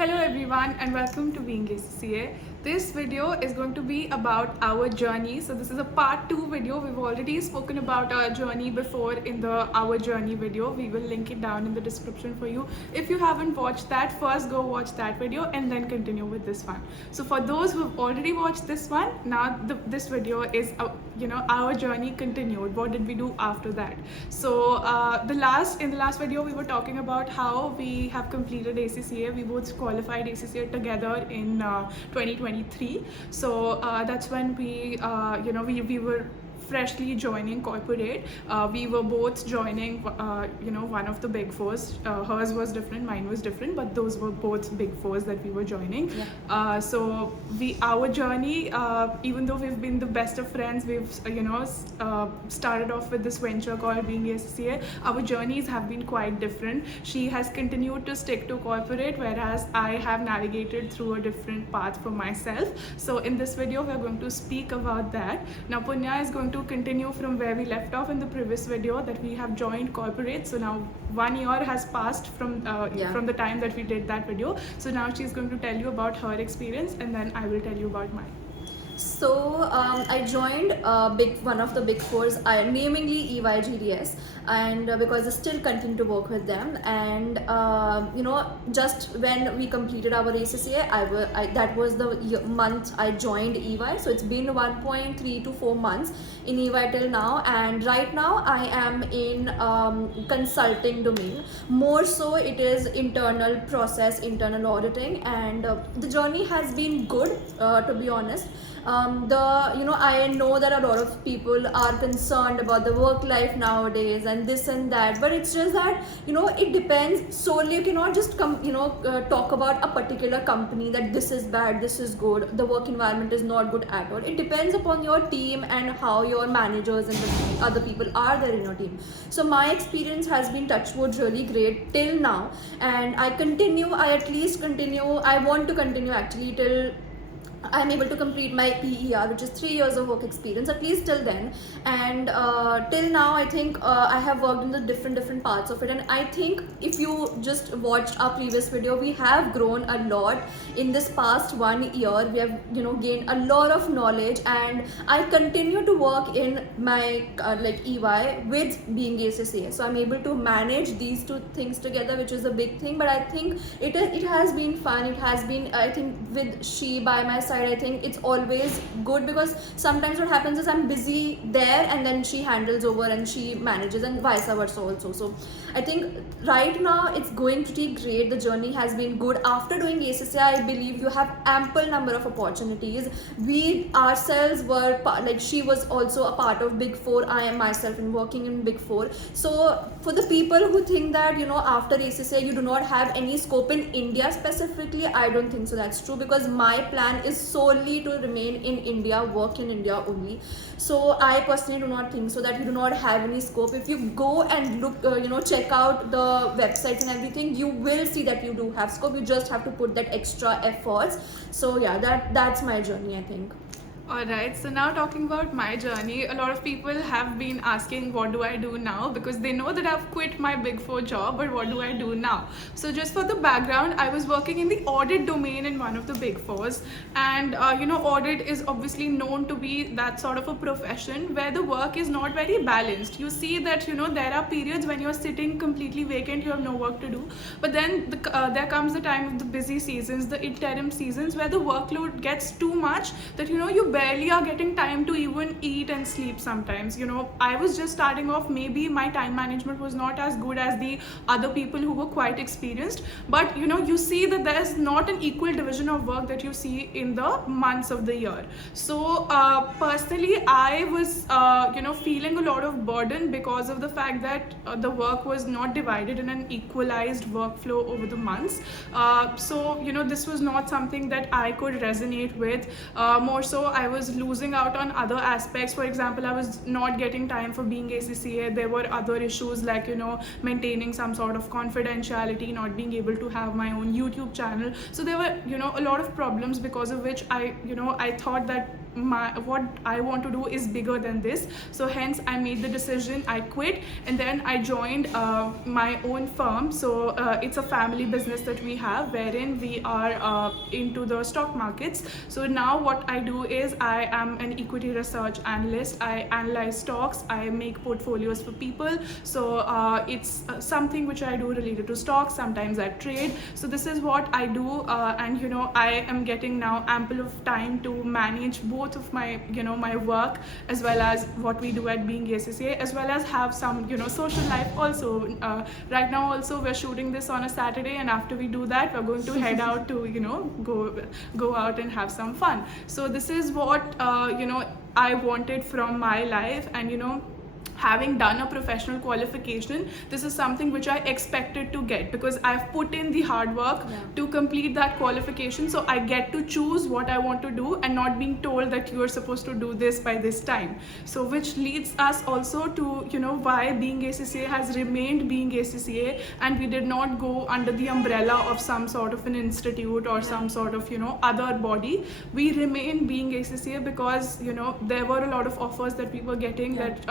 Hello everyone and welcome to Being ACCA. This video is going to be about our journey. So this is a part 2 video. We've already spoken about our journey before in the our journey video. We will link it down in the description for you. If you haven't watched that, first go watch that video and then continue with this one. So for those who have already watched this one, now this video is our journey continued. What did we do after that? So in the last video we were talking about how we have completed ACCA. We both qualified ACCA together in 2023. So that's when we were freshly joining corporate. We were both joining one of the big fours. Hers was different, mine was different, but those were both big fours that we were joining. So our journey, even though we've been the best of friends, we've started off with this venture called Being ACCA. Our journeys have been quite different. She has continued to stick to corporate, whereas I have navigated through a different path for myself. So in this video we're going to speak about that. Now Punya is going to continue from where we left off in the previous video, that we have joined corporate. So now 1 year has passed from the time that we did that video. So now she's going to tell you about her experience and then I will tell you about mine. So I joined one of the big fours, namely EY GDS, and because I still continue to work with them. And just when we completed our ACCA, that was the month I joined EY. So it's been 1.3 to 4 months in EY till now, and right now I am in consulting domain. More so, it is internal process, internal auditing, and the journey has been good, to be honest. I know that a lot of people are concerned about the work life nowadays and this and that, but it's just that it depends solely. You cannot just talk about a particular company that this is bad, this is good, the work environment is not good at all. It depends upon your team and how your managers and the other people are there in your team. So my experience has been, touch wood, really great till now, and I want to continue actually till I'm able to complete my PER, which is 3 years of work experience, at least till then. And till now, I think I have worked in the different parts of it. And I think if you just watched our previous video, we have grown a lot in this past 1 year. We have gained a lot of knowledge, and I continue to work in my EY with Being ACCA. So I'm able to manage these two things together, which is a big thing. But I think it has been fun. It has been, I think, with she by my side, I think it's always good, because sometimes what happens is I'm busy there and then she handles over and she manages, and vice versa also. So I think right now it's going pretty great. The journey has been good. After doing ACCA, I believe you have ample number of opportunities. We ourselves were she was also a part of Big Four. I am myself in working in Big Four. So for the people who think that after ACCA you do not have any scope in India specifically, I don't think so that's true, because my plan is solely to remain in India, work in India only. So I personally do not think so that you do not have any scope. If you go and look, check out the websites and everything, you will see that you do have scope. You just have to put that extra efforts. So yeah, that's my journey, I think. Alright, so now talking about my journey, a lot of people have been asking what do I do now, because they know that I've quit my Big Four job, but what do I do now? So just for the background, I was working in the audit domain in one of the Big Fours, and audit is obviously known to be that sort of a profession where the work is not very balanced. You see that there are periods when you're sitting completely vacant, you have no work to do, but then there comes the time of the busy seasons, the interim seasons, where the workload gets too much that you barely are getting time to even eat and sleep sometimes. I was just starting off. Maybe my time management was not as good as the other people who were quite experienced, but you see that there's not an equal division of work that you see in the months of the year. So personally, I was feeling a lot of burden because of the fact that the work was not divided in an equalized workflow over the months. So this was not something that I could resonate with. More so, I was losing out on other aspects. For example, I was not getting time for Being ACCA. There were other issues like maintaining some sort of confidentiality, not being able to have my own YouTube channel. So there were a lot of problems, because of which I thought that what I want to do is bigger than this. So hence I made the decision, I quit, and then I joined my own firm. So it's a family business that we have, wherein we are into the stock markets. So now what I do is I am an equity research analyst. I analyze stocks, I make portfolios for people. So it's something which I do related to stocks. Sometimes I trade. So this is what I do, and I am getting now ample of time to manage both of my my work as well as what we do at Being ACCA, as well as have some social life also. Right now also we're shooting this on a Saturday, and after we do that we're going to head out to go out and have some fun. So this is what I wanted from my life. And having done a professional qualification, this is something which I expected to get, because I've put in the hard work to complete that qualification. So I get to choose what I want to do, and not being told that you are supposed to do this by this time. So which leads us also to why Being ACCA has remained Being ACCA, and we did not go under the umbrella of some sort of an institute or some sort of other body. We remain Being ACCA because there were a lot of offers that we were getting that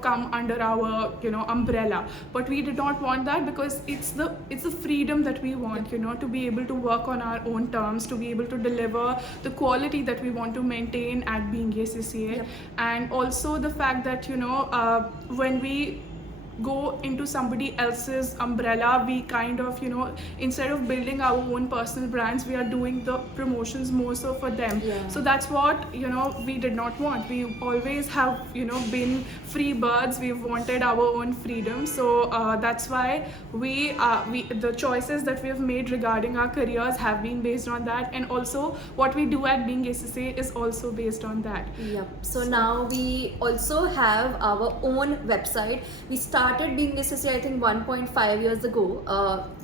come under our umbrella, but we did not want that, because it's the freedom that we want, to be able to work on our own terms, to be able to deliver the quality that we want to maintain at Being ACCA. And also the fact that when we go into somebody else's umbrella, we kind of instead of building our own personal brands, we are doing the promotions more so for them. So that's what we did not want. We always have been free birds. We've wanted our own freedom. So that's why we the choices that we have made regarding our careers have been based on that, and also what we do at Being ACCA is also based on that. So now we also have our own website. We started Being ACCA I think 1.5 years ago.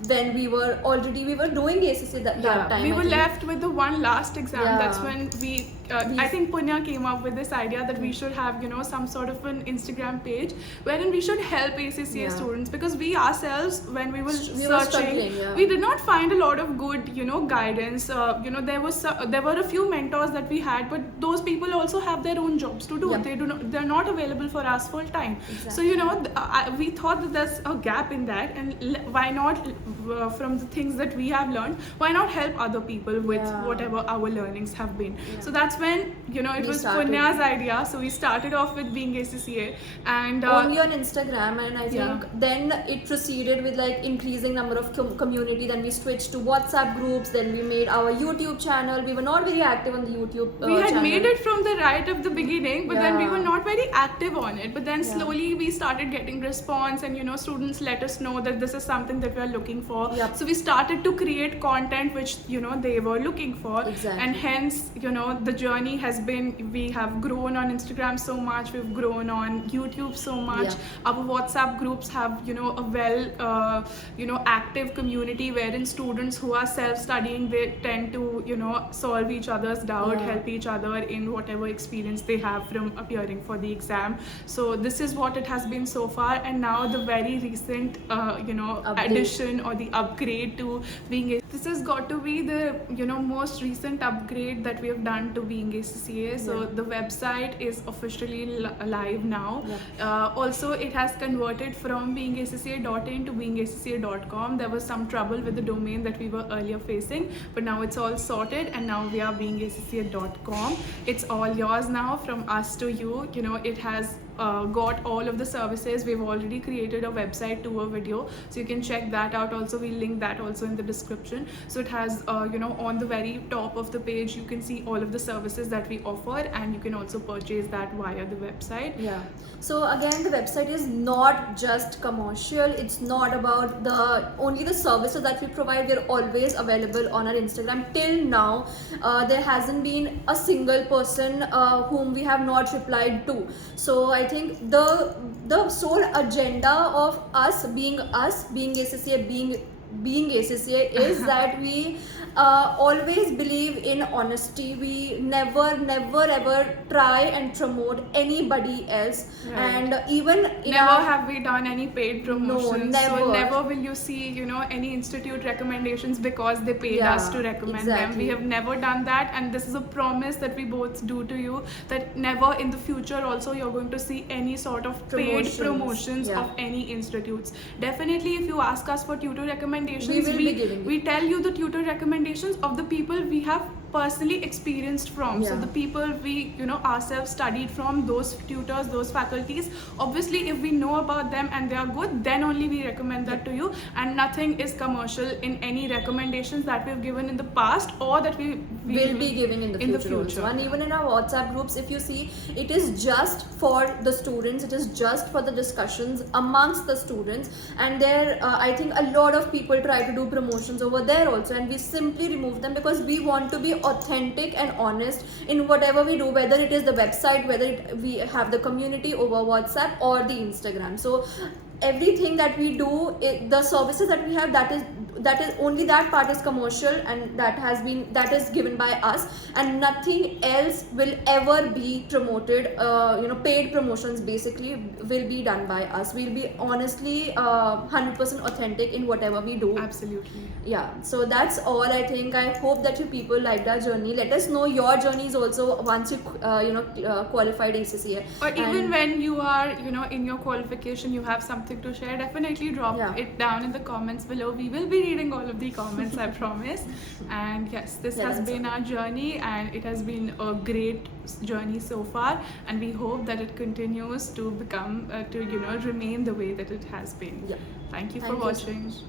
Then we were doing ACCA that time. We were left with the one last exam. That's when we I think Punya came up with this idea that we should have some sort of an Instagram page wherein we should help ACCA students, because we ourselves, when we were searching, we did not find a lot of good guidance. There were a few mentors that we had, but those people also have their own jobs to do. They're not available for us full time. So we thought that there's a gap in that, and why not from the things that we have learned, why not help other people with whatever our learnings have been. So that's when it was Punya's idea. So we started off with Being ACCA, and only on Instagram, and I think then it proceeded with like increasing number of community. Then we switched to WhatsApp groups. Then we made our YouTube channel. We were not very active on the YouTube we had channel. made it from the right of the beginning, but then we were not very active on it. But then slowly we started getting response, and students let us know that this is something that we are looking for. So we started to create content which they were looking for. And hence the journey has been, we have grown on Instagram so much, we've grown on YouTube so much. Our WhatsApp groups have a well active community, wherein students who are self-studying, they tend to solve each other's doubt, help each other in whatever experience they have from appearing for the exam. So this is what it has been so far. And now the very recent addition or the upgrade to Being this has got to be the most recent upgrade that we have done to Being ACCA. So the website is officially live now. Also it has converted from beingacca.in to beingacca.com. There was some trouble with the domain that we were earlier facing, but now it's all sorted, and now we are beingacca.com. It's all yours now, from us to you. It has got all of the services. We've already created a website to a video, so you can check that out also. We'll link that also in the description. So it has on the very top of the page you can see all of the services that we offer, and you can also purchase that via the website. So again, the website is not just commercial. It's not about only the services that we provide. We're always available on our Instagram. Till now there hasn't been a single person whom we have not replied to. So I think the sole agenda of us, being ACCA, being being ACCA is that we always believe in honesty. We never ever try and promote anybody else. Right. And even in Never our, have we done any paid promotions. never. So never will you see, any institute recommendations because they paid Yeah, us to recommend them. exactly. We have never done that, and this is a promise that we both do to you, that never in the future also you're going to see any sort of paid Promotions, promotions yeah. of any institutes. Definitely, if you ask us for tutor recommendations, We will be giving we tell you the tutor recommendations of the people we have personally experienced from. So Yeah. the people we ourselves studied from, those tutors, those faculties, obviously if we know about them and they are good, then only we recommend that to you, and nothing is commercial in any recommendations that we've given in the past or that we will be giving in the future, also. And even in our WhatsApp groups, if you see, it is just for the students, it is just for the discussions amongst the students. And there I think a lot of people try to do promotions over there also, and we simply remove them because we want to be authentic and honest in whatever we do, whether it is the website, we have the community over WhatsApp or the Instagram. So everything that we do, the services that we have, that is only that part is commercial, and that is given by us, and nothing else will ever be promoted. Paid promotions basically will be done by us. We'll be honestly 100% authentic in whatever we do. absolutely. Yeah, so that's all. I think I hope that you people liked our journey. Let us know your journeys also once you qualified ACCA. Or even And- when you are in your qualification, you have something to share, definitely drop Yeah. it down in the comments below. We will be reading all of the comments, I promise. And yes, this Yeah, has that's been all. our journey, and it has been a great journey so far, and we hope that it continues to become remain the way that it has been. Yeah. Thank you for Thank you so watching. much.